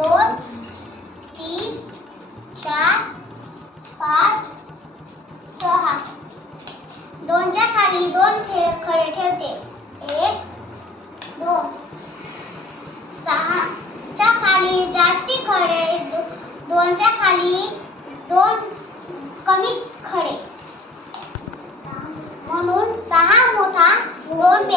दोन तीन चार पाच सहा. दोनच्या खाली दोन खे खडे ठेवते. एक दोन सहाच्या खाली जास्ती खडे दो- दोनच्या खाली दोन कमी खडे. म्हणून सहा मोठा दोन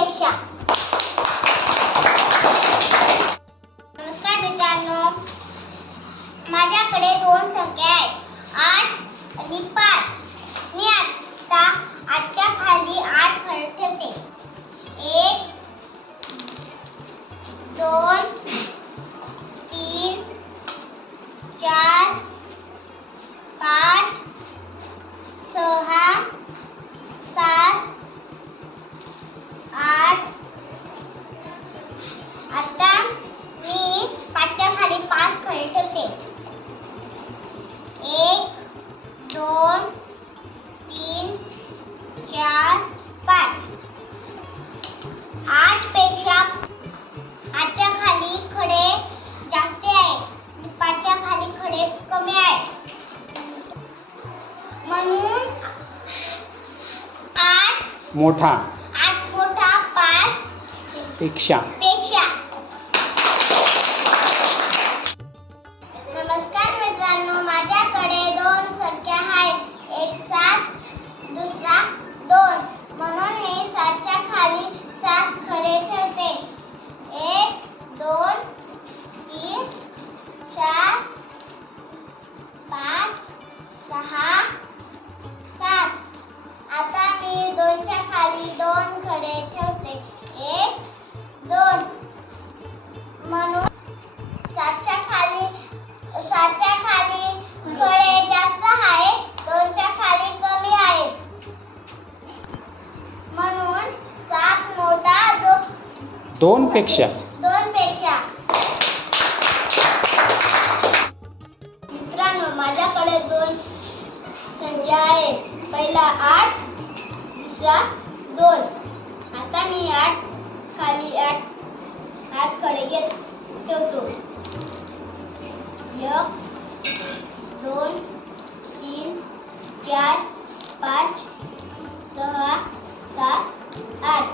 दोन मोठा मोठा पेक्षा दोन पेक्षा दोन पेक्षा मित्रांनो माझ्याकडे दोन संख्या आहे पहिला आठ दुसरा दोन. आता मी आठ खाली आठ आठकडे घेत ठेवतो. एक दोन तीन चार पाच सहा सात आठ.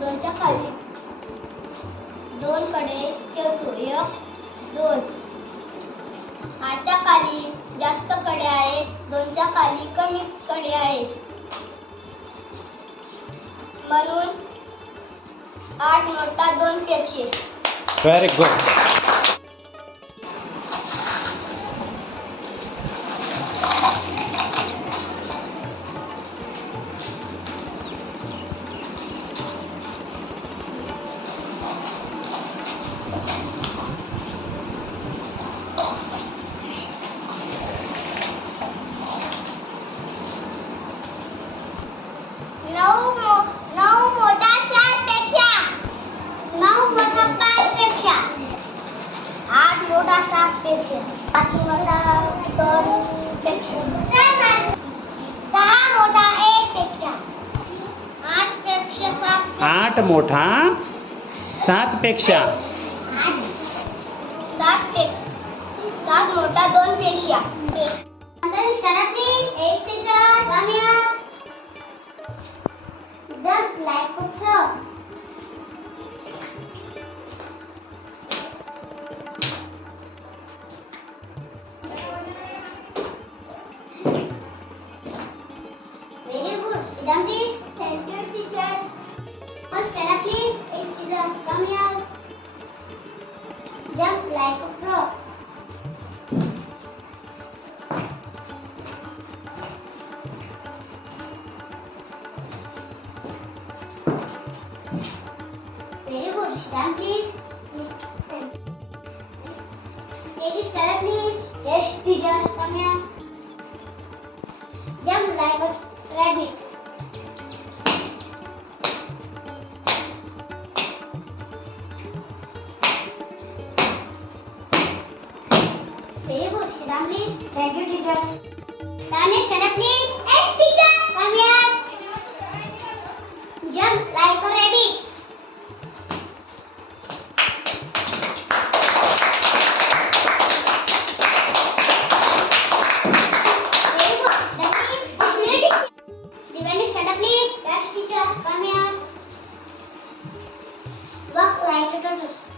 दोनच्या खाली. दोन कडे ठेवतो एक दोन. आठच्या खाली जास्त कडे आहेत दोनच्या खाली कमी कडे आहेत. म्हणून आठ मोठा दोन पेक्षे. व्हेरी गुड आठ मोठा सात पेक्षा. आठ सात पेक्षा मोठा दोन पेक्षा. Very good. Please. Stand up, please. Yes, teacher, come here. Jump like a rabbit. Very good, Shidamli. Thank you, teacher. Turn it, stand up, please. Hey, teacher, come here. Jump like a rabbit. Look like a tortoise.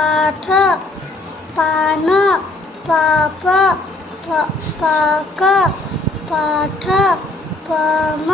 పాఠ పాన పాప పాక పాఠ పామ.